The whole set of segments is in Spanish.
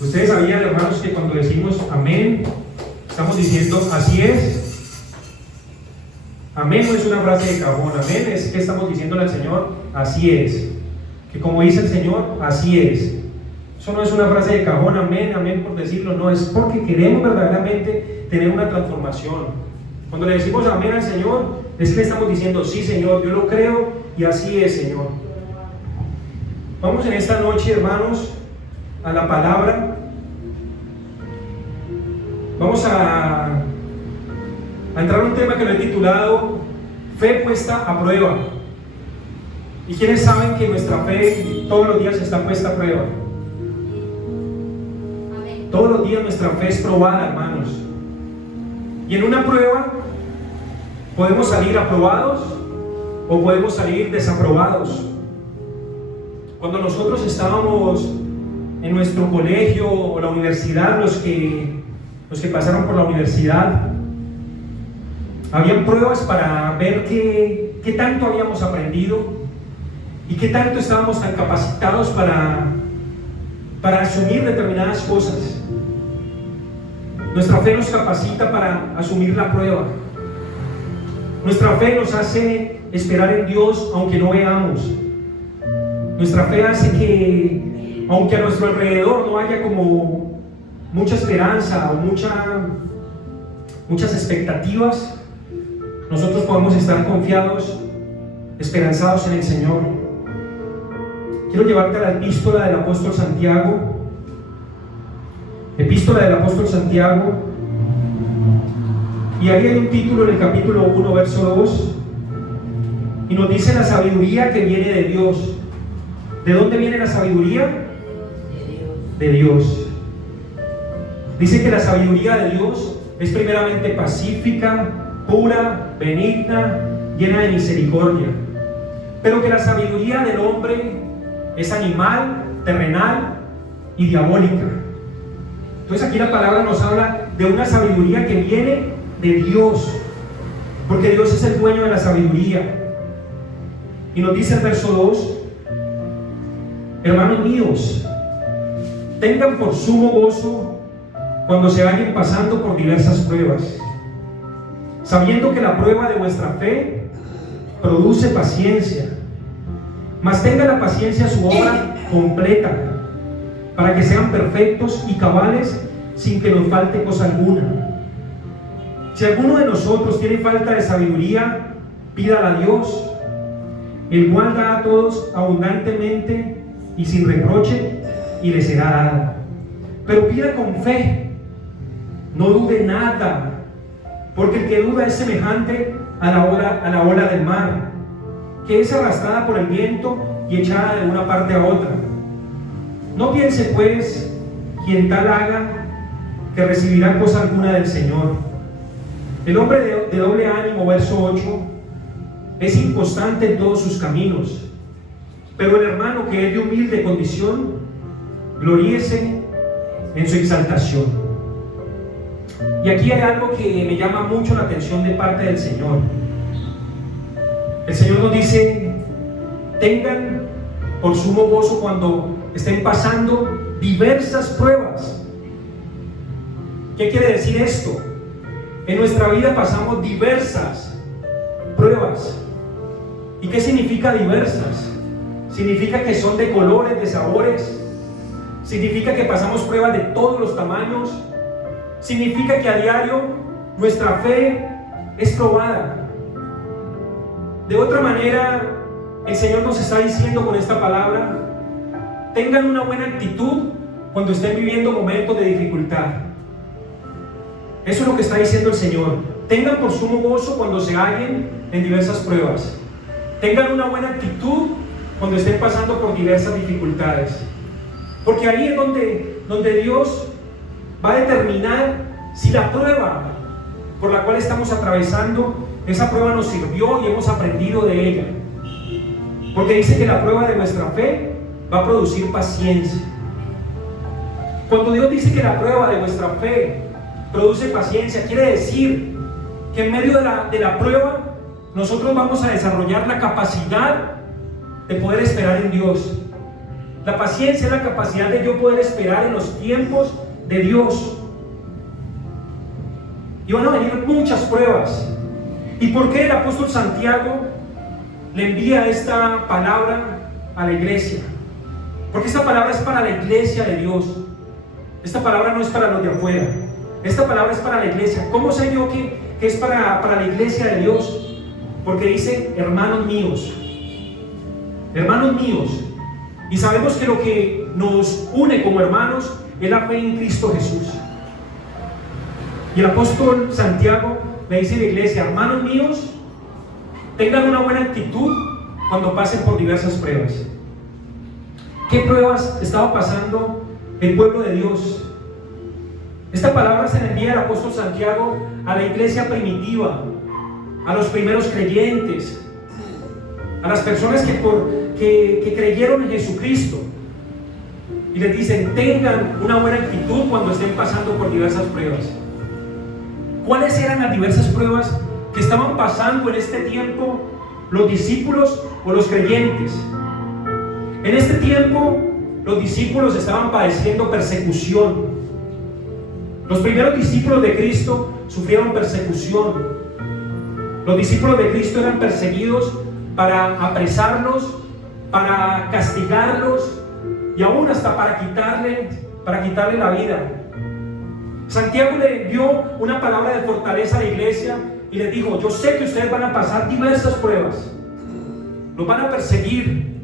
Ustedes sabían, hermanos, que cuando decimos amén, estamos diciendo así es. Amén no es una frase de cajón, amén es que estamos diciéndole al Señor, así es. Que como dice el Señor, así es. Eso no es una frase de cajón, amén, amén por decirlo, no, es porque queremos verdaderamente tener una transformación. Cuando le decimos amén al Señor, es que le estamos diciendo, sí Señor, yo lo creo y así es, Señor. Vamos en esta noche, hermanos, a la palabra. Vamos a entrar a un tema que lo he titulado Fe puesta a prueba. ¿Y quiénes saben que nuestra fe todos los días está puesta a prueba? Todos los días nuestra fe es probada, hermanos. Y en una prueba podemos salir aprobados o podemos salir desaprobados. Cuando nosotros estábamos en nuestro colegio o la universidad, los que pasaron por la universidad, habían pruebas para ver qué tanto habíamos aprendido y qué tanto estábamos tan capacitados para asumir determinadas cosas. Nuestra fe nos capacita para asumir la prueba. Nuestra fe nos hace esperar en Dios aunque no veamos. Nuestra fe hace que, aunque a nuestro alrededor no haya como mucha esperanza o muchas expectativas, nosotros podemos estar confiados, esperanzados en el Señor. Quiero llevarte a la epístola del apóstol Santiago. Epístola del apóstol Santiago. Y ahí hay un título en el capítulo 1, verso 2. Y nos dice la sabiduría que viene de Dios. ¿De dónde viene la sabiduría? De Dios. Dice que la sabiduría de Dios es primeramente pacífica, pura, benigna, llena de misericordia. Pero que la sabiduría del hombre es animal, terrenal y diabólica. Entonces aquí la palabra nos habla de una sabiduría que viene de Dios, porque Dios es el dueño de la sabiduría. Y nos dice el verso 2: hermanos míos, tengan por sumo gozo cuando se vayan pasando por diversas pruebas, sabiendo que la prueba de vuestra fe produce paciencia. Mas tenga la paciencia su obra completa, para que sean perfectos y cabales, sin que nos falte cosa alguna. Si alguno de nosotros tiene falta de sabiduría, pídala a Dios, el cual da a todos abundantemente y sin reproche, y le será dada. Pero pida con fe, no dude nada, porque el que duda es semejante a la ola del mar, que es arrastrada por el viento y echada de una parte a otra. No piense pues quien tal haga que recibirá cosa alguna del Señor. El hombre de doble ánimo, verso 8, es inconstante en todos sus caminos, pero el hermano que es de humilde condición, gloríese en su exaltación. Y aquí hay algo que me llama mucho la atención de parte del Señor. El Señor nos dice: tengan por sumo gozo cuando estén pasando diversas pruebas. ¿Qué quiere decir esto? En nuestra vida pasamos diversas pruebas. ¿Y qué significa diversas? Significa que son de colores, de sabores. Significa que pasamos pruebas de todos los tamaños. Significa que a diario nuestra fe es probada. De otra manera, el Señor nos está diciendo con esta palabra: tengan una buena actitud cuando estén viviendo momentos de dificultad. Eso es lo que está diciendo el Señor. Tengan por sumo gozo cuando se hallen en diversas pruebas. Tengan una buena actitud cuando estén pasando por diversas dificultades. Porque ahí es donde Dios va a determinar si la prueba por la cual estamos atravesando, esa prueba nos sirvió y hemos aprendido de ella. Porque dice que la prueba de nuestra fe va a producir paciencia. Cuando Dios dice que la prueba de nuestra fe produce paciencia, quiere decir que en medio de la prueba nosotros vamos a desarrollar la capacidad de poder esperar en Dios. La paciencia es la capacidad de yo poder esperar en los tiempos de Dios. Y van a venir muchas pruebas. ¿Y por qué el apóstol Santiago le envía esta palabra a la iglesia? Porque esta palabra es para la iglesia de Dios. Esta palabra no es para los de afuera. Esta palabra es para la iglesia. ¿Cómo sé yo que es para la iglesia de Dios? Porque dice hermanos míos. Hermanos míos. Y sabemos que lo que nos une como hermanos es la fe en Cristo Jesús. Y el apóstol Santiago le dice a la iglesia: hermanos míos, tengan una buena actitud cuando pasen por diversas pruebas. ¿Qué pruebas estaba pasando el pueblo de Dios? Esta palabra se le envía al apóstol Santiago a la iglesia primitiva, a los primeros creyentes, a las personas que creyeron en Jesucristo. Y les dicen: tengan una buena actitud cuando estén pasando por diversas pruebas. ¿Cuáles eran las diversas pruebas que estaban pasando en este tiempo los discípulos o los creyentes? En este tiempo los discípulos estaban padeciendo persecución. Los primeros discípulos de Cristo sufrieron persecución. Los discípulos de Cristo eran perseguidos para apresarlos, para castigarlos y aún hasta para quitarle la vida. Santiago le dio una palabra de fortaleza a la iglesia y le dijo: yo sé que ustedes van a pasar diversas pruebas, los van a perseguir,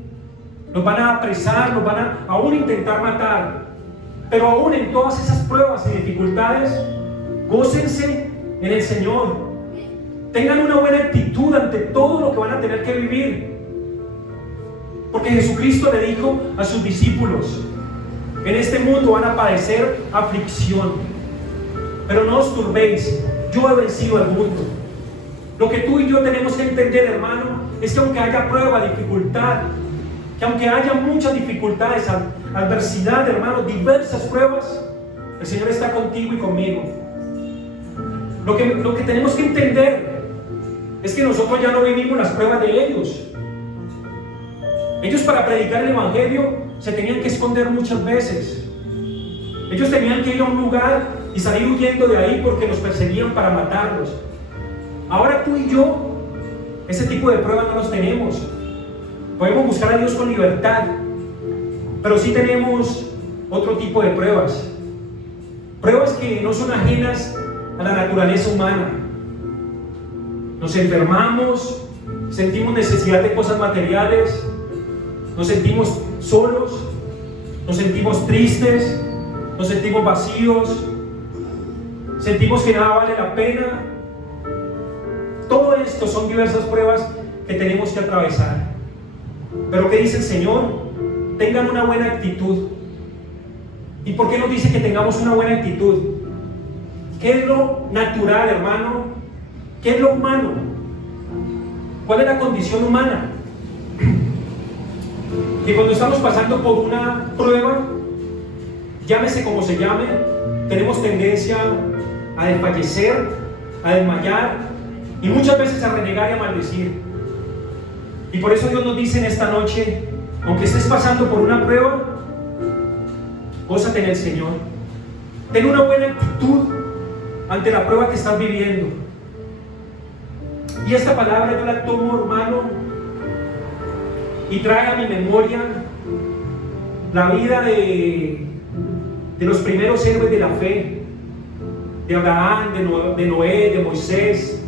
los van a apresar, los van a aún intentar matar, pero aún en todas esas pruebas y dificultades, gócense en el Señor. Tengan una buena actitud ante todo lo que van a tener que vivir, porque Jesucristo le dijo a sus discípulos: en este mundo van a padecer aflicción, pero no os turbéis, yo he vencido al mundo. Lo que tú y yo tenemos que entender, hermano, es que aunque haya prueba, dificultad, que aunque haya muchas dificultades, adversidad, hermano, diversas pruebas, el Señor está contigo y conmigo. Lo que tenemos que entender es que nosotros ya no vivimos las pruebas de ellos. Ellos, para predicar el evangelio, se tenían que esconder muchas veces. Ellos tenían que ir a un lugar y salir huyendo de ahí porque los perseguían para matarlos. Ahora tú y yo, ese tipo de pruebas no los tenemos. Podemos buscar a Dios con libertad, pero sí tenemos otro tipo de pruebas. Pruebas que no son ajenas a la naturaleza humana. Nos enfermamos, sentimos necesidad de cosas materiales, nos sentimos solos, nos sentimos tristes, nos sentimos vacíos, sentimos que nada vale la pena. Todo esto son diversas pruebas que tenemos que atravesar. Pero ¿qué dice el Señor? Tengan una buena actitud. ¿Y por qué nos dice que tengamos una buena actitud? ¿Qué es lo natural, hermano? ¿Qué es lo humano? ¿Cuál es la condición humana? Que cuando estamos pasando por una prueba, llámese como se llame, tenemos tendencia a desfallecer, a desmayar y muchas veces a renegar y a maldecir. Y por eso Dios nos dice en esta noche: aunque estés pasando por una prueba, gózate en el Señor. Ten una buena actitud ante la prueba que estás viviendo. Y esta palabra yo la tomo, hermano, y trae a mi memoria la vida de los primeros héroes de la fe, de Abraham, de Noé, de Moisés,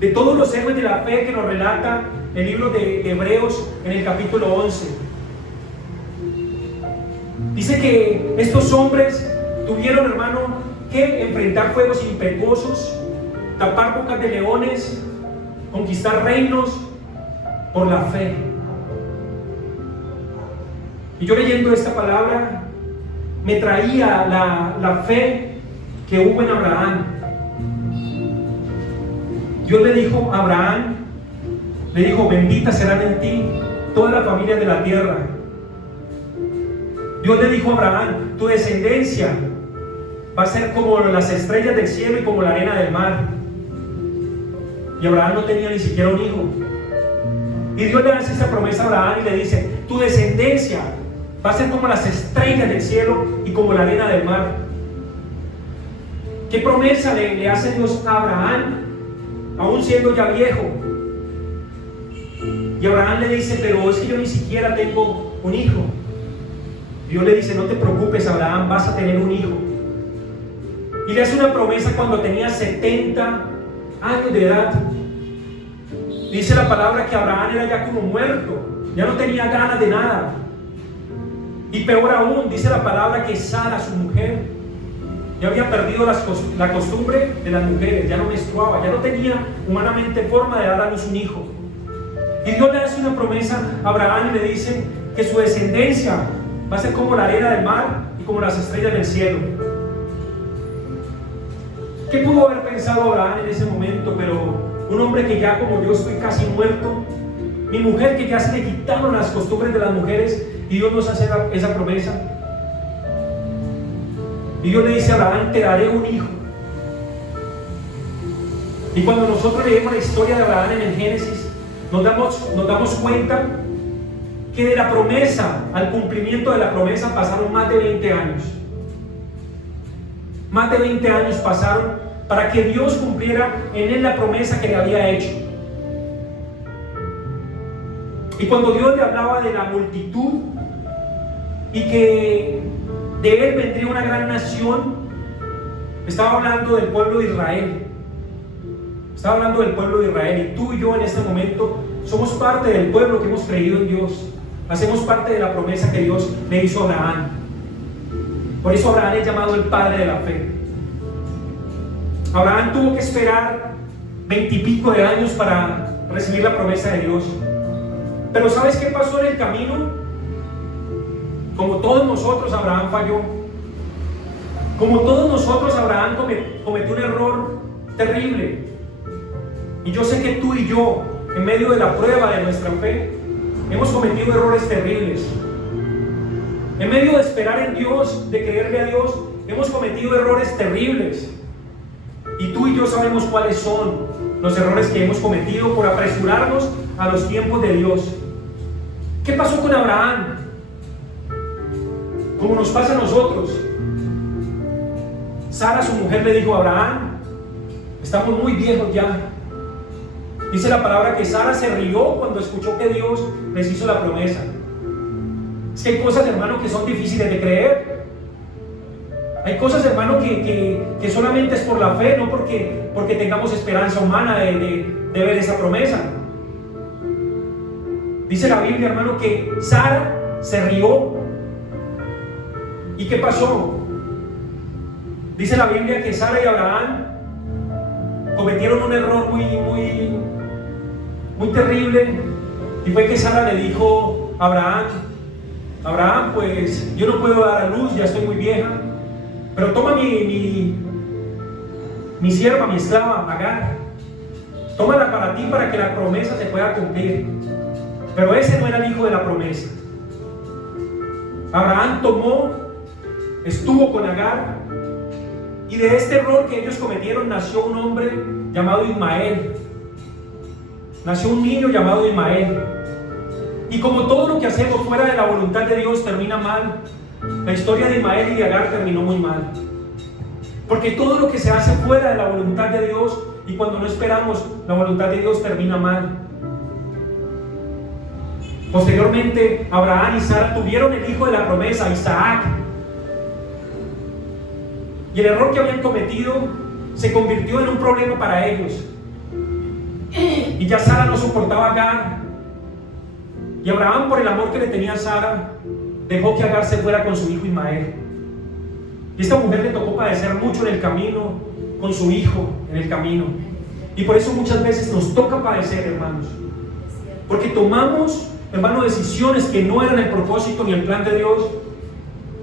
de todos los héroes de la fe que nos relata el libro de Hebreos en el capítulo 11. Dice que estos hombres tuvieron, hermano, que enfrentar fuegos impetuosos, tapar bocas de leones, conquistar reinos por la fe. Y yo leyendo esta palabra me traía la fe que hubo en Abraham. Dios le dijo a Abraham, le dijo: bendita serán en ti toda la familia de la tierra. Dios le dijo a Abraham: tu descendencia va a ser como las estrellas del cielo y como la arena del mar. Y Abraham no tenía ni siquiera un hijo. Y Dios le hace esta promesa a Abraham y le dice: tu descendencia Va a ser como las estrellas del cielo y como la arena del mar. ¿Qué promesa le hace Dios a Abraham, aún siendo ya viejo? Y Abraham le dice, pero es que yo ni siquiera tengo un hijo. Dios le dice, no te preocupes, Abraham, vas a tener un hijo. Y le hace una promesa cuando tenía 70 años de edad. Dice la palabra que Abraham era ya como muerto, ya no tenía ganas de nada. Y peor aún, dice la palabra que Sara, su mujer, ya había perdido la costumbre de las mujeres, ya no menstruaba, ya no tenía humanamente forma de dar a luz un hijo. Y Dios le hace una promesa a Abraham y le dice que su descendencia va a ser como la arena del mar y como las estrellas del cielo. ¿Qué pudo haber pensado Abraham en ese momento? Pero un hombre que ya como yo estoy casi muerto, mi mujer que ya se le quitaron las costumbres de las mujeres, y Dios nos hace esa promesa. Y Dios le dice a Abraham, te daré un hijo. Y cuando nosotros leemos la historia de Abraham en el Génesis, nos damos cuenta que de la promesa al cumplimiento de la promesa pasaron más de 20 años. Más de 20 años pasaron para que Dios cumpliera en él la promesa que le había hecho. Y cuando Dios le hablaba de la multitud y que de él vendría una gran nación, estaba hablando del pueblo de Israel. Estaba hablando del pueblo de Israel. Y tú y yo en este momento somos parte del pueblo que hemos creído en Dios. Hacemos parte de la promesa que Dios le hizo a Abraham. Por eso Abraham es llamado el padre de la fe. Abraham tuvo que esperar 20 y pico de años para recibir la promesa de Dios. Pero ¿sabes qué pasó en el camino? Como todos nosotros, Abraham falló. Como todos nosotros, Abraham cometió un error terrible. Y yo sé que tú y yo, en medio de la prueba de nuestra fe, hemos cometido errores terribles. En medio de esperar en Dios, de creerle a Dios, hemos cometido errores terribles. Y tú y yo sabemos cuáles son los errores que hemos cometido por apresurarnos a los tiempos de Dios. ¿Qué pasó con Abraham? Como nos pasa a nosotros. Sara, su mujer, le dijo a Abraham, estamos muy viejos ya. Dice la palabra que Sara se rió cuando escuchó que Dios les hizo la promesa. Es que hay cosas, hermano, que son difíciles de creer. Hay cosas, hermano, que solamente es por la fe, no porque tengamos esperanza humana de ver esa promesa. Dice la Biblia, hermano, que Sara se rió. ¿Y qué pasó? Dice la Biblia que Sara y Abraham cometieron un error muy terrible. Y fue que Sara le dijo a Abraham, pues yo no puedo dar a luz, ya estoy muy vieja, pero toma mi sierva, mi esclava, Agar, tómala para ti para que la promesa se pueda cumplir. Pero ese no era el hijo de la promesa. Abraham estuvo con Agar, y de este error que ellos cometieron nació un hombre llamado Ismael. Nació un niño llamado Ismael. Y como todo lo que hacemos fuera de la voluntad de Dios termina mal, la historia de Ismael y de Agar terminó muy mal. Porque todo lo que se hace fuera de la voluntad de Dios y cuando no esperamos la voluntad de Dios termina mal. Posteriormente, Abraham y Sara tuvieron el hijo de la promesa, Isaac. Y el error que habían cometido se convirtió en un problema para ellos. Y ya Sara no soportaba a Agar. Y Abraham, por el amor que le tenía a Sara, dejó que Agar se fuera con su hijo Ismael. Y esta mujer le tocó padecer mucho en el camino, con su hijo en el camino. Y por eso muchas veces nos toca padecer, hermanos. Porque tomamos, hermanos, decisiones que no eran el propósito ni el plan de Dios,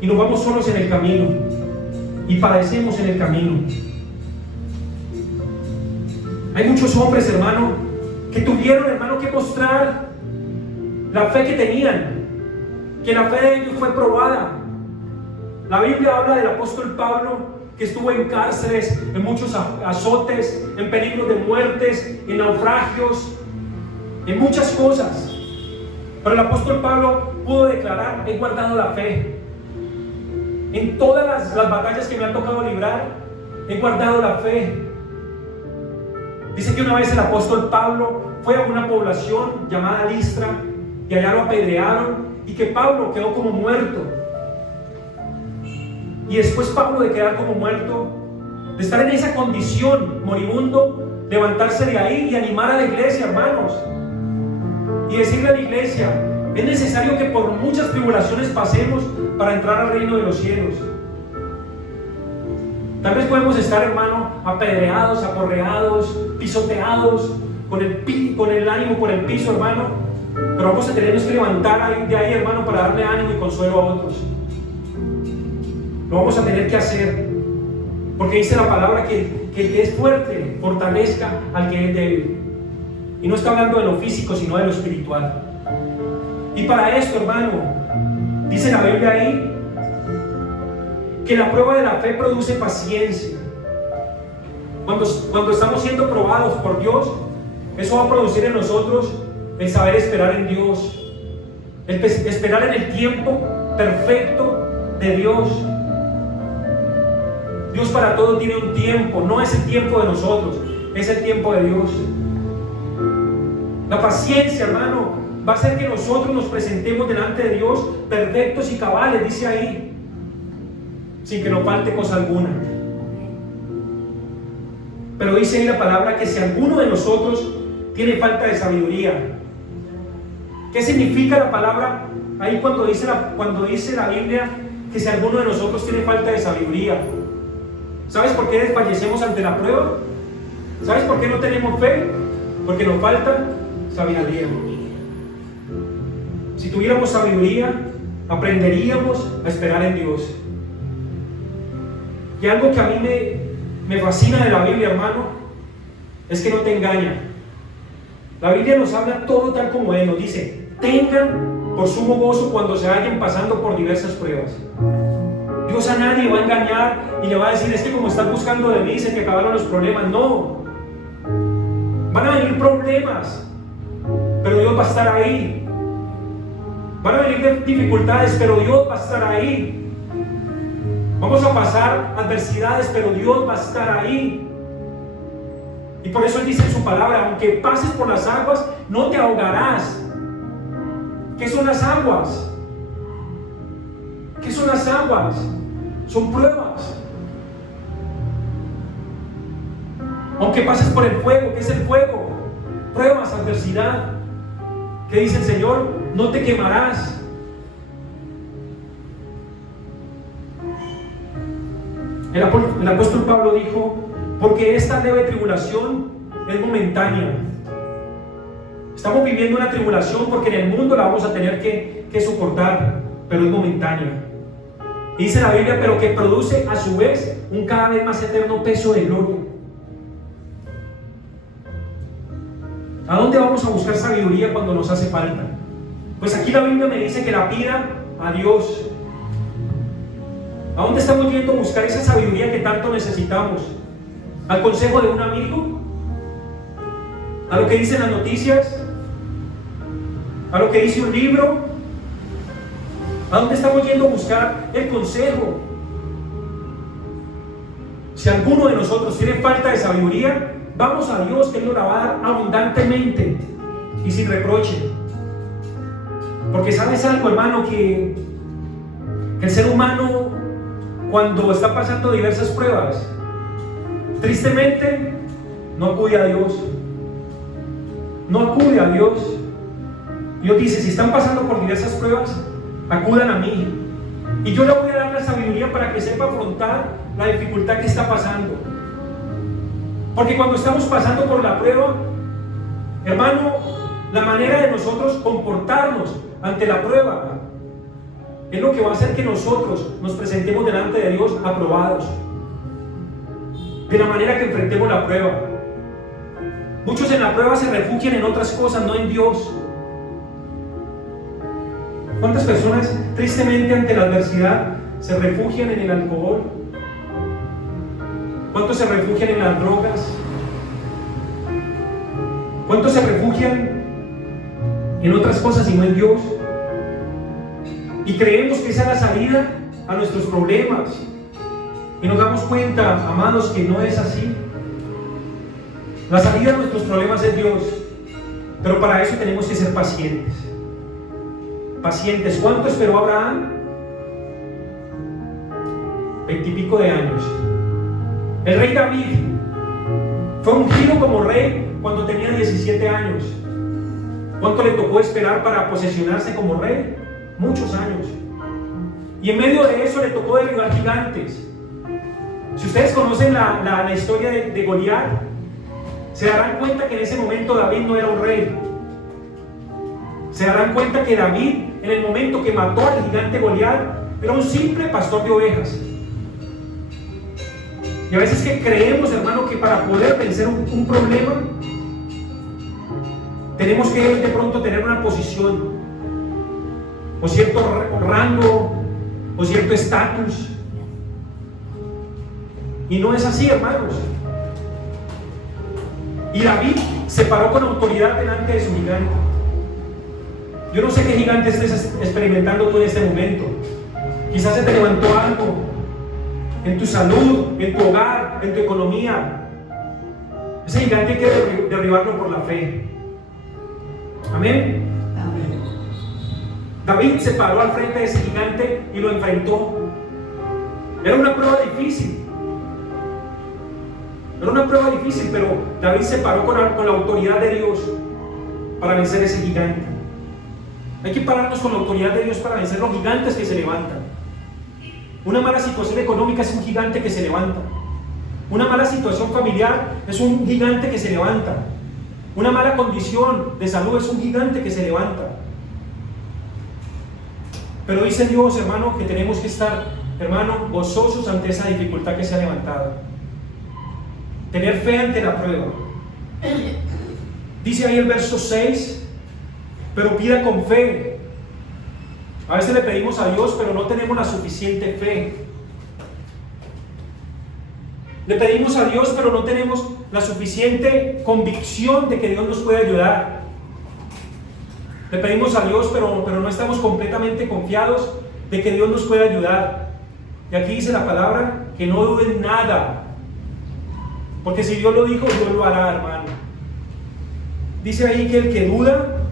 y nos vamos solos en el camino y padecemos en el camino. Hay muchos hombres, hermano, que tuvieron, hermano, que mostrar la fe que tenían, que la fe de ellos fue probada. La Biblia habla del apóstol Pablo, que estuvo en cárceles, en muchos azotes, en peligros de muertes, en naufragios, en muchas cosas. Pero el apóstol Pablo pudo declarar: he guardado la fe. En todas las batallas que me han tocado librar, he guardado la fe. Dice que una vez el apóstol Pablo fue a una población llamada Listra y allá lo apedrearon y que Pablo quedó como muerto. Y después Pablo, de quedar como muerto, de estar en esa condición moribundo, levantarse de ahí y animar a la iglesia, hermanos, y decirle a la iglesia: es necesario que por muchas tribulaciones pasemos para entrar al reino de los cielos. Tal vez podemos estar, hermano, apedreados, aporreados, pisoteados, con el ánimo por el piso, hermano, pero vamos a tenernos que levantar de ahí, hermano, para darle ánimo y consuelo a otros. Lo vamos a tener que hacer, porque dice la palabra que el que es fuerte fortalezca al que es débil. Y no está hablando de lo físico, sino de lo espiritual. Y para esto, hermano, dice la Biblia ahí que la prueba de la fe produce paciencia. Cuando estamos siendo probados por Dios, eso va a producir en nosotros el saber esperar en Dios, el esperar en el tiempo perfecto de Dios. Dios para todo tiene un tiempo, no es el tiempo de nosotros, es el tiempo de Dios. La paciencia, hermano, va a hacer que nosotros nos presentemos delante de Dios perfectos y cabales, dice ahí, sin que nos falte cosa alguna. Pero dice ahí la palabra que si alguno de nosotros tiene falta de sabiduría. ¿Qué significa la palabra ahí cuando dice la Biblia que si alguno de nosotros tiene falta de sabiduría? ¿Sabes por qué desfallecemos ante la prueba? ¿Sabes por qué no tenemos fe? Porque nos falta sabiduría. Si tuviéramos sabiduría, aprenderíamos a esperar en Dios. Y algo que a mí me fascina de la Biblia, hermano, es que no te engaña. La Biblia nos habla todo tal como es. Nos dice: tengan por sumo gozo cuando se vayan pasando por diversas pruebas. Dios a nadie va a engañar y le va a decir: es que como estás buscando de mí, se te acabaron los problemas. No. Van a venir problemas, pero Dios va a estar ahí. Van a venir dificultades, pero Dios va a estar ahí. Vamos a pasar adversidades, pero Dios va a estar ahí. Y por eso Él dice en su palabra: aunque pases por las aguas, no te ahogarás. ¿Qué son las aguas? ¿Qué son las aguas? Son pruebas. Aunque pases por el fuego, ¿qué es el fuego? Pruebas, adversidad. ¿Qué dice el Señor? No te quemarás. El apóstol Pablo dijo: porque esta leve tribulación es momentánea. Estamos viviendo una tribulación porque en el mundo la vamos a tener que soportar, pero es momentánea. Dice la Biblia: pero que produce a su vez un cada vez más eterno peso de gloria. ¿A dónde vamos a buscar sabiduría cuando nos hace falta? Pues aquí la Biblia me dice que la pida a Dios. ¿A dónde estamos yendo a buscar esa sabiduría que tanto necesitamos? ¿Al consejo de un amigo? ¿A lo que dicen las noticias? ¿A lo que dice un libro? ¿A dónde estamos yendo a buscar el consejo? Si alguno de nosotros tiene falta de sabiduría, vamos a Dios, que Él nos la va a dar abundantemente y sin reproche. Porque sabes algo, hermano, que el ser humano, cuando está pasando diversas pruebas, tristemente no acude a Dios. No acude a Dios. Dios dice: si están pasando por diversas pruebas, acudan a mí, y yo le voy a dar la sabiduría para que sepa afrontar la dificultad que está pasando. Porque cuando estamos pasando por la prueba, hermano, la manera de nosotros comportarnos ante la prueba es lo que va a hacer que nosotros nos presentemos delante de Dios aprobados, de la manera que enfrentemos la prueba. Muchos en la prueba se refugian en otras cosas, no en Dios. ¿Cuántas personas tristemente ante la adversidad se refugian en el alcohol? ¿Cuántos se refugian en las drogas? ¿Cuántos se refugian en otras cosas y no en Dios? Y creemos que esa es la salida a nuestros problemas. Y nos damos cuenta, amados, que no es así. La salida a nuestros problemas es Dios. Pero para eso tenemos que ser pacientes. Pacientes. ¿Cuánto esperó Abraham? 20 y pico de años. El rey David fue ungido como rey cuando tenía 17 años. ¿Cuánto le tocó esperar para posesionarse como rey? Muchos años. Y en medio de eso le tocó derribar gigantes. Si ustedes conocen la historia de Goliat, se darán cuenta que en ese momento David no era un rey. Se darán cuenta que David, en el momento que mató al gigante Goliat, era un simple pastor de ovejas. Y a veces que creemos, hermano, que para poder vencer un problema, tenemos que de pronto tener una posición, o cierto rango, o cierto estatus. Y no es así, hermanos. Y David se paró con autoridad delante de su gigante. Yo no sé qué gigante estés experimentando tú en este momento. Quizás se te levantó algo en tu salud, en tu hogar, en tu economía. Ese gigante hay que derribarlo por la fe. Amén. Amén. David se paró al frente de ese gigante y lo enfrentó. Era una prueba difícil. Era una prueba difícil, pero David se paró con la autoridad de Dios para vencer ese gigante. Hay que pararnos con la autoridad de Dios para vencer los gigantes que se levantan. Una mala situación económica es un gigante que se levanta. Una mala situación familiar es un gigante que se levanta. Una mala condición de salud es un gigante que se levanta. Pero dice Dios, hermano, que tenemos que estar, hermano, gozosos ante esa dificultad que se ha levantado. Tener fe ante la prueba. Dice ahí el verso 6, pero pida con fe. A veces le pedimos a Dios, pero no tenemos la suficiente fe. Le pedimos a Dios, pero no tenemos la suficiente convicción de que Dios nos puede ayudar. Le pedimos a Dios, pero no estamos completamente confiados de que Dios nos puede ayudar. Y aquí dice la palabra que no duden nada. Porque si Dios lo dijo, Dios lo hará, hermano. Dice ahí que el que duda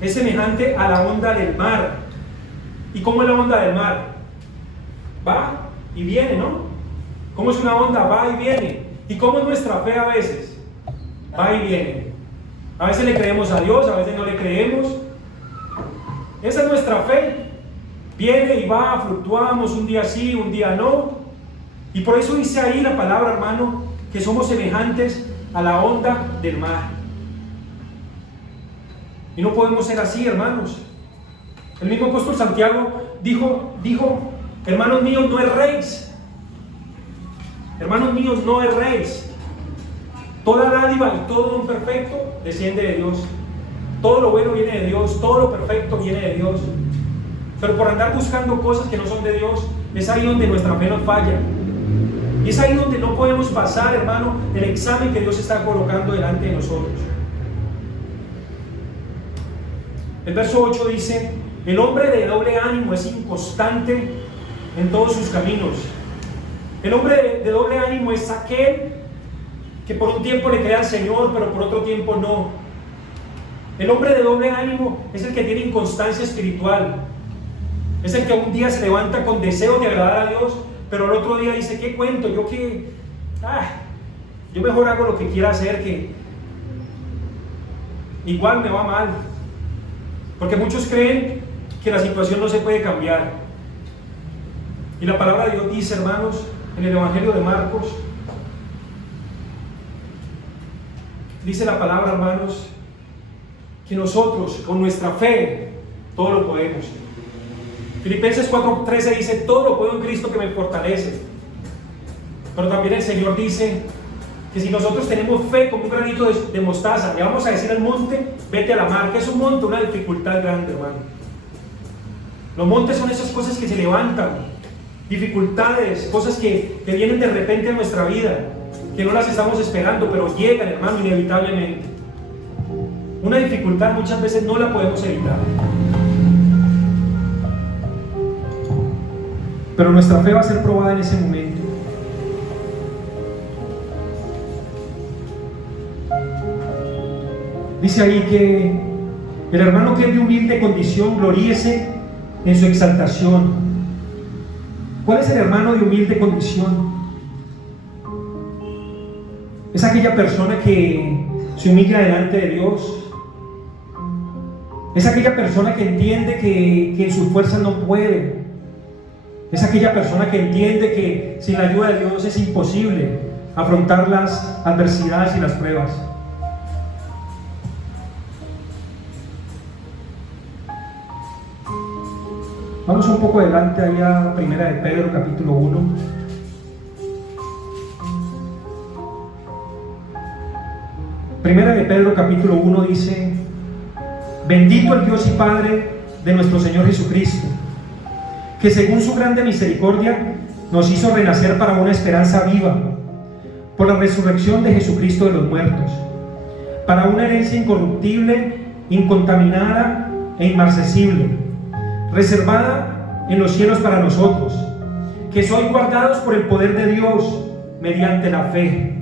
es semejante a la onda del mar. ¿Y cómo es la onda del mar? Va y viene, ¿no? ¿Cómo es una onda? Va y viene. ¿Y cómo es nuestra fe a veces? Va y viene. A veces le creemos a Dios, a veces no le creemos. Esa es nuestra fe. Viene y va, fluctuamos un día sí, un día no. Y por eso dice ahí la palabra, hermano, que somos semejantes a la onda del mar. Y no podemos ser así, hermanos. El mismo apóstol Santiago dijo, hermanos míos, no erréis. Hermanos míos, no erréis. Toda dádiva y todo don perfecto desciende de Dios. Todo lo bueno viene de Dios, todo lo perfecto viene de Dios. Pero por andar buscando cosas que no son de Dios, es ahí donde nuestra fe nos falla. Y es ahí donde no podemos pasar, hermano, el examen que Dios está colocando delante de nosotros. El verso 8 dice: el hombre de doble ánimo es inconstante en todos sus caminos. El hombre de doble ánimo es aquel que por un tiempo le cree al Señor, pero por otro tiempo no. El hombre de doble ánimo es el que tiene inconstancia espiritual. Es el que un día se levanta con deseo de agradar a Dios, pero al otro día dice: ¿qué cuento? Yo mejor hago lo que quiera hacer, que igual me va mal. Porque muchos creen que la situación no se puede cambiar. Y la palabra de Dios dice, hermanos, en el Evangelio de Marcos, dice la palabra, hermanos, que nosotros con nuestra fe todo lo podemos. Filipenses 4:13 dice: todo lo puedo en Cristo que me fortalece. Pero también el Señor dice que si nosotros tenemos fe como un granito de mostaza, le vamos a decir al monte: vete a la mar. ¿Qué es un monte? Una dificultad grande, hermano. Los montes son esas cosas que se levantan, dificultades, cosas que vienen de repente a nuestra vida, que no las estamos esperando, pero llegan, hermano, inevitablemente. Una dificultad muchas veces no la podemos evitar. pero nuestra fe va a ser probada en ese momento. Dice ahí que el hermano que es de humilde condición gloríese en su exaltación. ¿Cuál es el hermano de humilde condición? Es aquella persona que se humilla delante de Dios. Es aquella persona que entiende que en sus fuerzas no puede. Es aquella persona que entiende que sin la ayuda de Dios es imposible afrontar las adversidades y las pruebas. Vamos un poco adelante ahí a Primera de Pedro, capítulo 1. Primera de Pedro, capítulo 1 dice: bendito el Dios y Padre de nuestro Señor Jesucristo, que según su grande misericordia nos hizo renacer para una esperanza viva, por la resurrección de Jesucristo de los muertos, para una herencia incorruptible, incontaminada e inmarcesible, reservada en los cielos para nosotros, que sois guardados por el poder de Dios mediante la fe,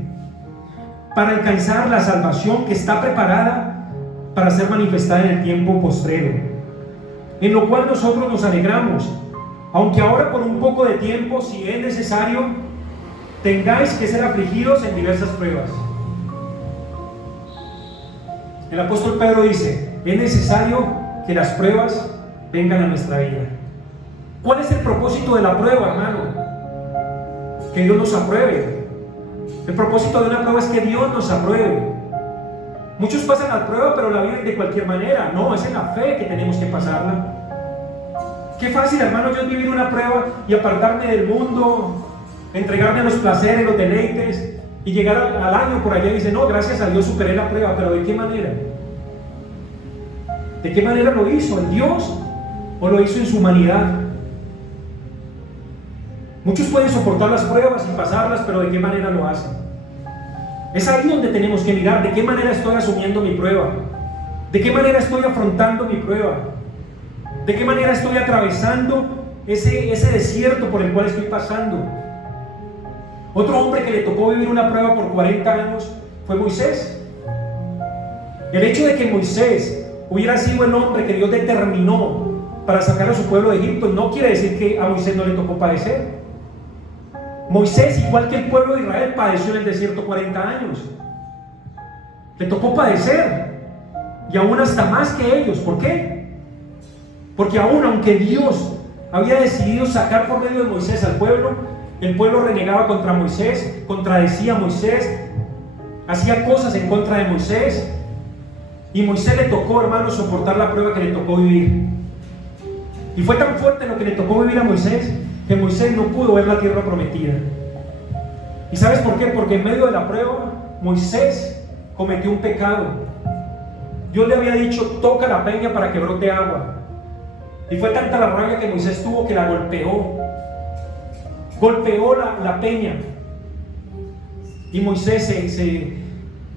para alcanzar la salvación que está preparada para ser manifestada en el tiempo postrero, en lo cual nosotros nos alegramos, aunque ahora por un poco de tiempo, si es necesario, tengáis que ser afligidos en diversas pruebas. El apóstol Pedro dice: es necesario que las pruebas vengan a nuestra vida. ¿Cuál es el propósito de la prueba, hermano? Que Dios nos apruebe. El propósito de una prueba es que Dios nos apruebe. Muchos pasan la prueba, pero la viven de cualquier manera. No, es en la fe que tenemos que pasarla. Qué fácil, hermano, yo vivir una prueba y apartarme del mundo, entregarme a los placeres, los deleites, y llegar al año por allá y dice: no, gracias a Dios superé la prueba. Pero ¿de qué manera? ¿De qué manera lo hizo? ¿En Dios o lo hizo en su humanidad? Muchos pueden soportar las pruebas y pasarlas, pero ¿de qué manera lo hacen? Es ahí donde tenemos que mirar: ¿de qué manera estoy asumiendo mi prueba? ¿De qué manera estoy afrontando mi prueba? ¿De qué manera estoy atravesando ese desierto por el cual estoy pasando? Otro hombre que le tocó vivir una prueba por 40 años fue Moisés. El hecho de que Moisés hubiera sido el hombre que Dios determinó para sacar a su pueblo de Egipto no quiere decir que a Moisés no le tocó padecer. Moisés, igual que el pueblo de Israel, padeció en el desierto 40 años. Le tocó padecer, y aún hasta más que ellos. ¿Por qué? Porque aún aunque Dios había decidido sacar por medio de Moisés al pueblo, el pueblo renegaba contra Moisés, contradecía a Moisés, hacía cosas en contra de Moisés, y Moisés le tocó, hermano, soportar la prueba que le tocó vivir. Y fue tan fuerte lo que le tocó vivir a Moisés, que Moisés no pudo ver la tierra prometida. ¿Y sabes por qué? Porque en medio de la prueba Moisés cometió un pecado. Dios le había dicho: toca la peña para que brote agua. Y fue tanta la rabia que Moisés tuvo que la golpeó. Golpeó la peña. Y Moisés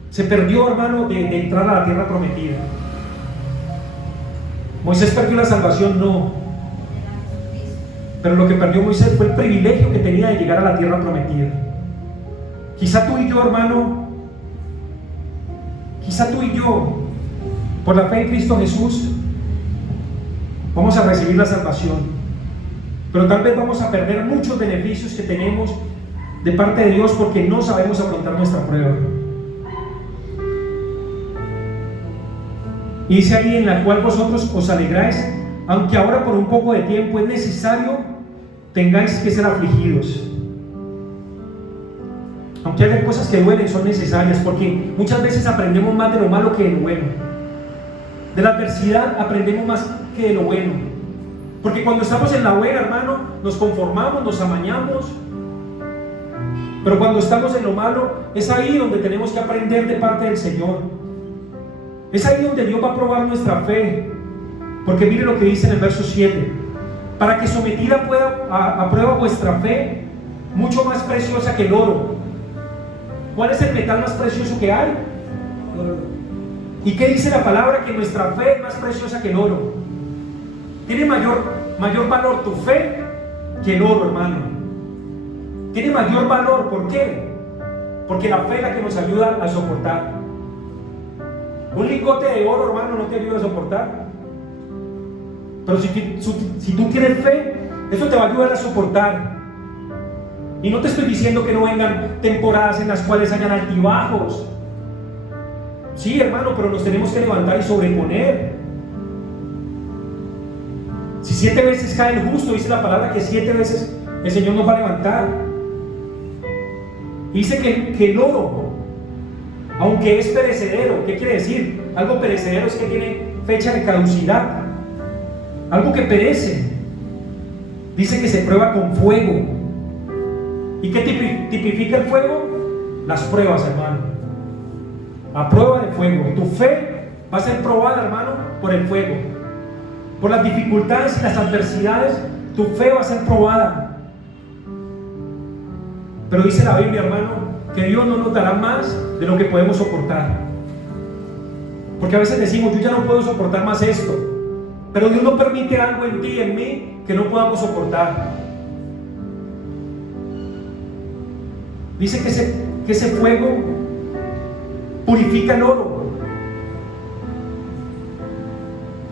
se perdió, hermano, de entrar a la tierra prometida. ¿Moisés perdió la salvación? No. Pero lo que perdió Moisés fue el privilegio que tenía de llegar a la tierra prometida. Quizá tú y yo, hermano, quizá tú y yo, por la fe en Cristo Jesús, vamos a recibir la salvación, pero tal vez vamos a perder muchos beneficios que tenemos de parte de Dios porque no sabemos afrontar nuestra prueba. Y dice ahí: en la cual vosotros os alegráis, aunque ahora por un poco de tiempo es necesario tengáis que ser afligidos. Aunque haya cosas que duelen, son necesarias, porque muchas veces aprendemos más de lo malo que de lo bueno. De la adversidad aprendemos más que de lo bueno, porque cuando estamos en la buena, hermano, nos conformamos, nos amañamos. Pero cuando estamos en lo malo, es ahí donde tenemos que aprender de parte del Señor. Es ahí donde Dios va a probar nuestra fe. Porque mire lo que dice en el verso 7: para que sometida a prueba vuestra fe, mucho más preciosa que el oro. ¿Cuál es el metal más precioso que hay? ¿Y qué dice la palabra? Que nuestra fe es más preciosa que el oro. ¿Tiene mayor valor tu fe que el oro, hermano. Tiene mayor valor. ¿Por qué? Porque la fe es la que nos ayuda a soportar. Un lingote de oro, hermano, no te ayuda a soportar. Pero si tú tienes fe, eso te va a ayudar a soportar. Y no te estoy diciendo que no vengan temporadas en las cuales hayan altibajos. Sí, hermano, pero nos tenemos que levantar y sobreponer. Si 7 veces cae el justo, dice la palabra que 7 veces el Señor nos va a levantar. Dice que el oro, aunque es perecedero, ¿qué quiere decir? Algo perecedero es que tiene fecha de caducidad, algo que perece. Dice que se prueba con fuego. ¿Y qué tipifica el fuego? Las pruebas, hermano. A prueba de fuego. Tu fe va a ser probada, hermano, por el fuego. Por las dificultades y las adversidades, tu fe va a ser probada. Pero dice la Biblia, hermano, que Dios no nos dará más de lo que podemos soportar. Porque a veces decimos, yo ya no puedo soportar más esto. Pero Dios no permite algo en ti y en mí que no podamos soportar. Dice que ese fuego purifica el oro.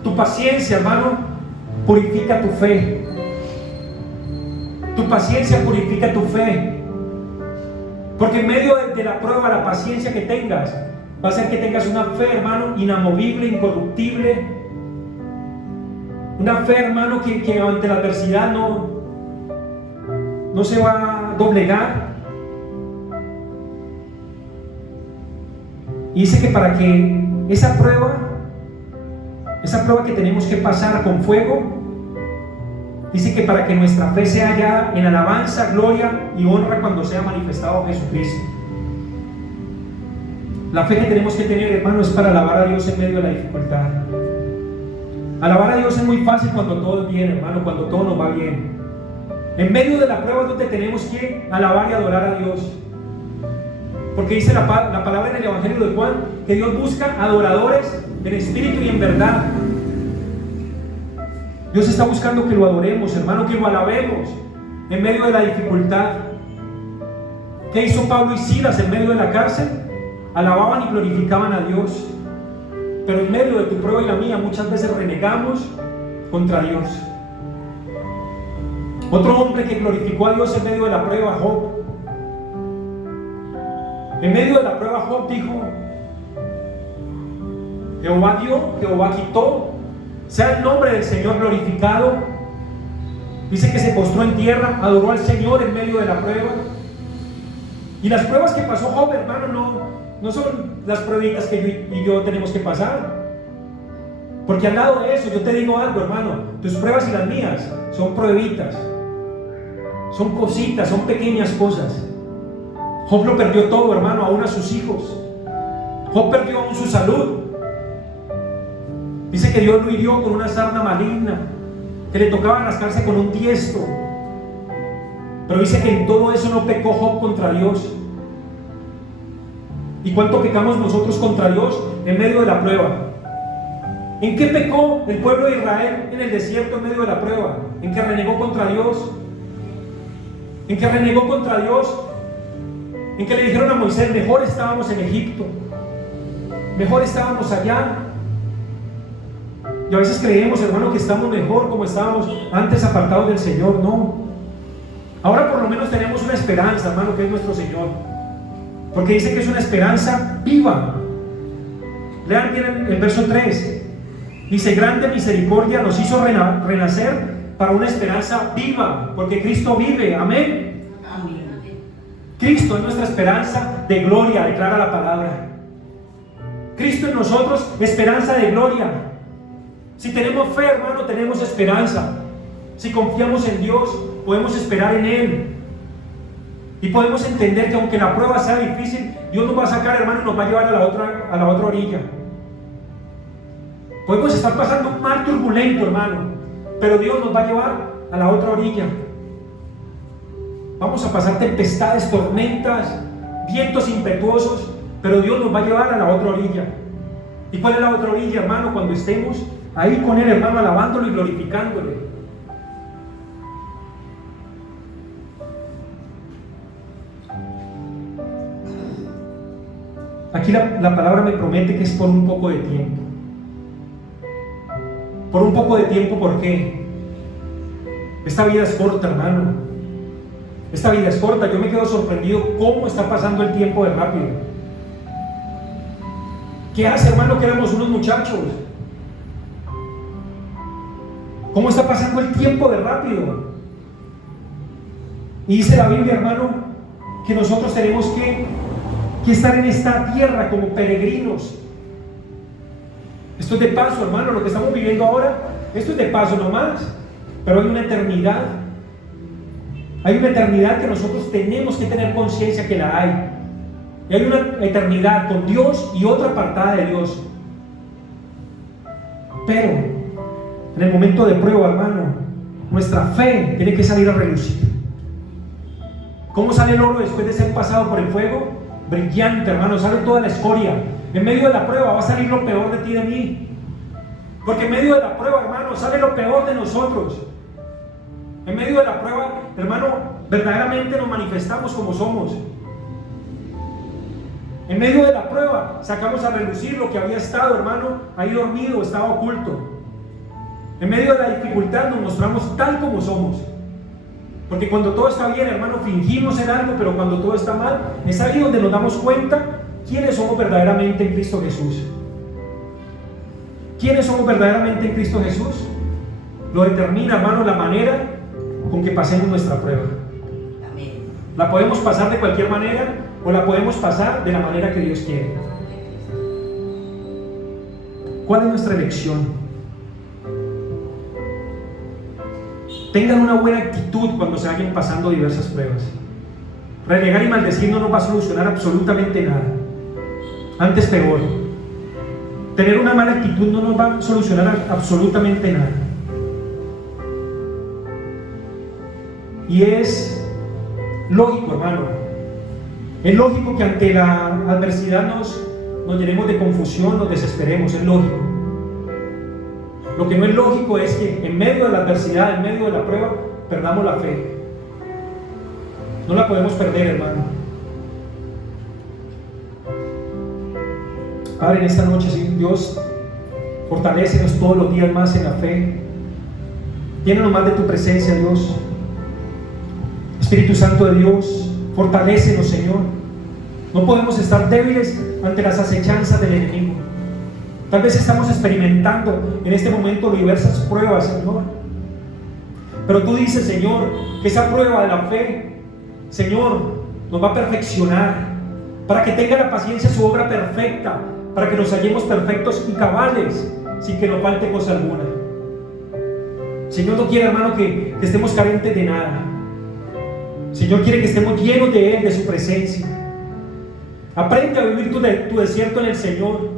Tu paciencia, hermano, purifica tu fe. Tu paciencia purifica tu fe. Porque en medio de la prueba, la paciencia que tengas va a hacer que tengas una fe, hermano, inamovible, incorruptible. Una fe, hermano, que ante la adversidad no se va a doblegar. Y dice que para que esa prueba que tenemos que pasar con fuego, dice que para que nuestra fe sea hallada en alabanza, gloria y honra cuando sea manifestado Jesucristo. La fe que tenemos que tener, hermano, es para alabar a Dios en medio de la dificultad. Alabar a Dios es muy fácil cuando todo es bien, hermano, cuando todo nos va bien. En medio de la prueba es donde tenemos que alabar y adorar a Dios. Porque dice la palabra en el Evangelio de Juan que Dios busca adoradores en espíritu y en verdad. Dios está buscando que lo adoremos, hermano, que lo alabemos en medio de la dificultad. ¿Qué hizo Pablo y Silas en medio de la cárcel? Alababan y glorificaban a Dios. Pero en medio de tu prueba y la mía muchas veces renegamos contra Dios. Otro hombre que glorificó a Dios en medio de la prueba, Job. En medio de la prueba, Job dijo: Jehová dio, Jehová quitó, sea el nombre del Señor glorificado. Dice que se postró en tierra, adoró al Señor en medio de la prueba. Y las pruebas que pasó Job, hermano, no son las pruebitas que yo tenemos que pasar. Porque al lado de eso, yo te digo algo, hermano, tus pruebas y las mías son pruebitas, son cositas, son pequeñas cosas. Job lo perdió todo, hermano, aún a sus hijos. Job perdió aún su salud. Dice que Dios lo hirió con una sarna maligna, que le tocaba rascarse con un tiesto. Pero dice que en todo eso no pecó Job contra Dios. ¿Y cuánto pecamos nosotros contra Dios en medio de la prueba? ¿En qué pecó el pueblo de Israel en el desierto en medio de la prueba? ¿En que renegó contra Dios? ¿En que renegó contra Dios? En que le dijeron a Moisés: mejor estábamos en Egipto, mejor estábamos allá. Y a veces creemos, hermano, que estamos mejor como estábamos antes apartados del Señor. No. Ahora por lo menos tenemos una esperanza, hermano, que es nuestro Señor. Porque dice que es una esperanza viva. Lean bien el verso 3. Dice: grande misericordia nos hizo renacer para una esperanza viva, porque Cristo vive. Amén. Cristo es nuestra esperanza de gloria, declara la palabra. Cristo en nosotros, esperanza de gloria. Si tenemos fe, hermano, tenemos esperanza. Si confiamos en Dios, podemos esperar en Él. Y podemos entender que aunque la prueba sea difícil, Dios nos va a sacar, hermano, y nos va a llevar a la otra orilla. Podemos estar pasando un mar turbulento, hermano, pero Dios nos va a llevar a la otra orilla. Vamos a pasar tempestades, tormentas, vientos impetuosos, pero Dios nos va a llevar a la otra orilla. ¿Y cuál es la otra orilla, hermano? Cuando estemos ahí con Él, hermano, alabándolo y glorificándole. Aquí la palabra me promete que es por un poco de tiempo. Por un poco de tiempo, ¿por qué? Esta vida es corta, hermano. Esta vida es corta. Yo me quedo sorprendido cómo está pasando el tiempo de rápido. ¿Qué hace, hermano, que éramos unos muchachos? ¿Cómo está pasando el tiempo de rápido? Y dice la Biblia, hermano, que nosotros tenemos que estar en esta tierra como peregrinos. Esto es de paso, hermano. Lo que estamos viviendo ahora, esto es de paso nomás. Pero hay una eternidad. Hay una eternidad que nosotros tenemos que tener conciencia que la hay. Y hay una eternidad con Dios y otra apartada de Dios. Pero en el momento de prueba, hermano, nuestra fe tiene que salir a relucir. ¿Cómo sale el oro después de ser pasado por el fuego? Brillante, hermano, sale toda la escoria. En medio de la prueba va a salir lo peor de ti y de mí. Porque en medio de la prueba, hermano, sale lo peor de nosotros. En medio de la prueba, hermano, verdaderamente nos manifestamos como somos. En medio de la prueba sacamos a relucir lo que había estado, hermano, ahí dormido, estaba oculto. En medio de la dificultad nos mostramos tal como somos. Porque cuando todo está bien, hermano, fingimos ser algo, pero cuando todo está mal, es ahí donde nos damos cuenta quiénes somos verdaderamente en Cristo Jesús. ¿Quiénes somos verdaderamente en Cristo Jesús? Lo determina, hermano, la manera con que pasemos nuestra prueba. Amén. La podemos pasar de cualquier manera o la podemos pasar de la manera que Dios quiere. ¿Cuál es nuestra elección? Tengan una buena actitud cuando se vayan pasando diversas pruebas. Renegar y maldecir no nos va a solucionar absolutamente nada. Antes peor. Tener una mala actitud no nos va a solucionar absolutamente nada. Y es lógico, hermano. Es lógico que ante la adversidad nos llenemos de confusión, nos desesperemos. Es lógico. Lo que no es lógico es que en medio de la adversidad, en medio de la prueba, perdamos la fe. No la podemos perder, hermano. Padre, en esta noche, sí, Dios, fortalécenos todos los días más en la fe. Llénanos más de tu presencia, Dios. Espíritu Santo de Dios, fortalécenos, Señor. No podemos estar débiles ante las acechanzas del enemigo. Tal vez estamos experimentando en este momento diversas pruebas, Señor. Pero tú dices, Señor, que esa prueba de la fe, Señor, nos va a perfeccionar para que tenga la paciencia su obra perfecta, para que nos hallemos perfectos y cabales, sin que nos falte cosa alguna. Señor no quiere, hermano, que estemos carentes de nada. Señor quiere que estemos llenos de Él, de su presencia. Aprende a vivir tu desierto en el Señor.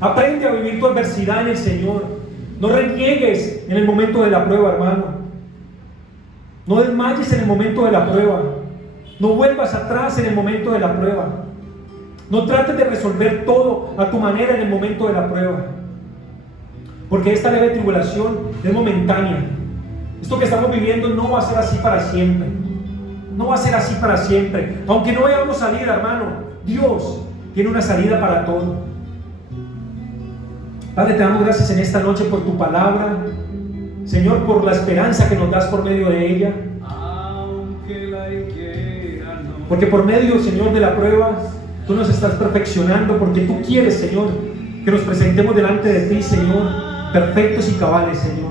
Aprende a vivir tu adversidad en el Señor. No reniegues en el momento de la prueba, hermano. No desmayes en el momento de la prueba. No vuelvas atrás en el momento de la prueba. No trates de resolver todo a tu manera en el momento de la prueba. Porque esta leve tribulación es momentánea. Esto que estamos viviendo no va a ser así para siempre. No va a ser así para siempre. Aunque no vayamos salida, hermano, Dios tiene una salida para todo. Padre, te damos gracias en esta noche por tu palabra, Señor, por la esperanza que nos das por medio de ella. Porque por medio, Señor, de la prueba, tú nos estás perfeccionando, porque tú quieres, Señor, que nos presentemos delante de ti, Señor, perfectos y cabales, Señor,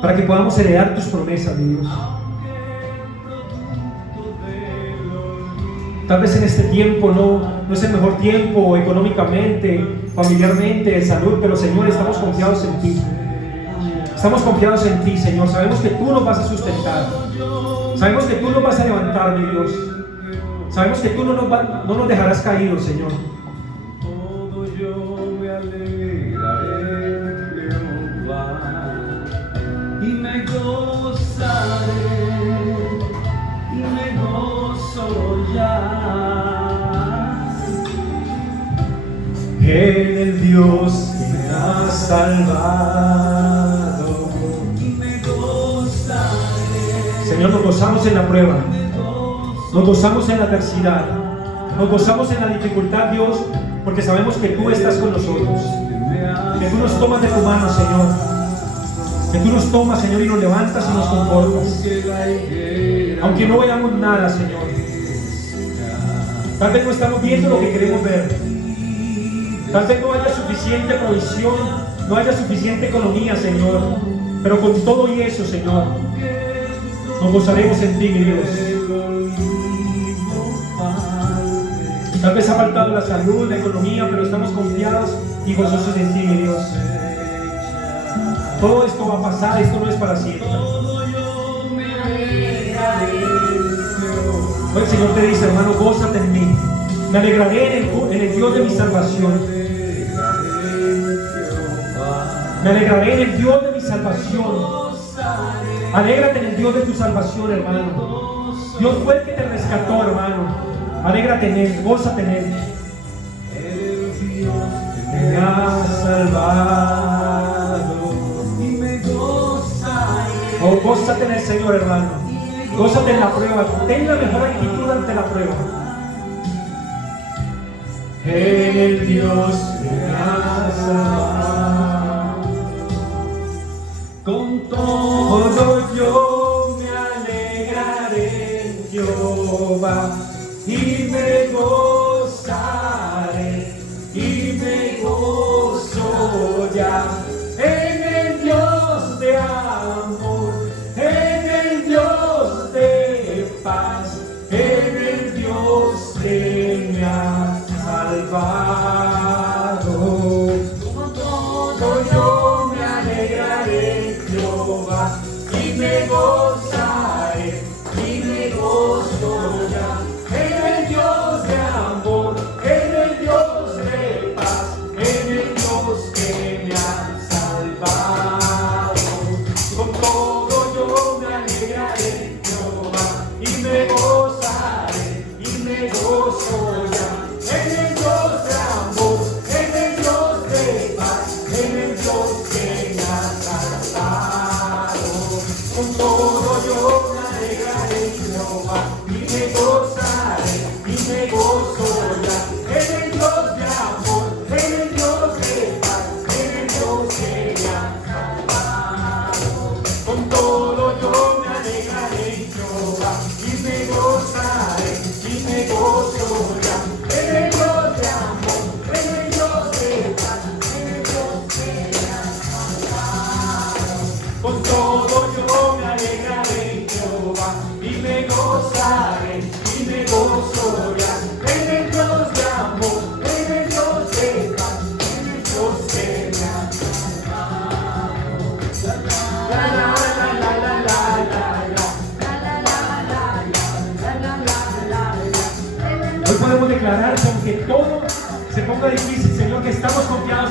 para que podamos heredar tus promesas, mi Dios. Tal vez en este tiempo no es el mejor tiempo económicamente, familiarmente, de salud, pero Señor, estamos confiados en ti. Estamos confiados en ti, Señor. Sabemos que tú nos vas a sustentar. Sabemos que tú nos vas a levantar, mi Dios. Sabemos que tú no nos dejarás caídos, Señor. Todo yo me alegraré en Jehová y me gozaré y me gozo ya en el Dios que me ha salvado y me gozaré. Señor, nos gozamos en la prueba, nos gozamos en la adversidad, Nos gozamos en la dificultad, Dios, porque sabemos que tú estás con nosotros. Que tú nos tomas de tu mano, Señor. Que tú nos tomas, Señor, y nos levantas y nos confortas. Aunque no veamos nada, Señor. Tal vez no estamos viendo lo que queremos ver. Tal vez no haya suficiente provisión, no haya suficiente economía, Señor. Pero con todo y eso, Señor, nos gozaremos en ti, mi Dios. Tal vez ha faltado la salud, la economía, pero estamos confiados y gozosos en ti, mi Dios. Todo esto va a pasar, esto no es para siempre. Hoy el Señor te dice, hermano, gózate en mí. Me alegraré en el Dios de mi salvación. Me alegraré en el Dios de mi salvación. Alégrate en el Dios de tu salvación, hermano. Dios fue el que te rescató, hermano. Alégrate en Él, gózate en Él. Me ha salvado y me gozaré. Oh, gózate en el Señor, hermano. Gózate en la prueba. Ten la mejor actitud ante la prueba. En el Dios que me ha salvado. Con todo yo me alegraré en Jehová y me gozaré y me gozo ya en el Dios de amor, en el Dios de paz, en el Dios que me ha salvado. Con todo yo me alegraré en Jehová y me gozaré y me gozo ya en el Dios de amor, en el Dios de paz, en el Dios que me ha salvado. Con todo yo me alegraré en Jehová y me gozaré y me gozo ya en el Dios de amor, en el Dios de paz, en el Dios que me ha salvado. Con todo yo me alegraré en Jehová y me gozaré y me gozo ya en el Dios de amor, en el Dios de paz, en el Dios que me ha salvado. Con todo yo me alegraré en Jehová y me gozaré y me gozo ya en el Dios de amor, en el Dios de paz, en el Dios que me ha salvado. Con todo yo me alegraré en Jehová y me gozaré y me gozo ya en el Dios de amor, en el Dios de paz, en el Dios que me ha salvado. La la la la la la la la. Hoy podemos declarar que aunque todo se ponga difícil, Señor, que estamos confiados en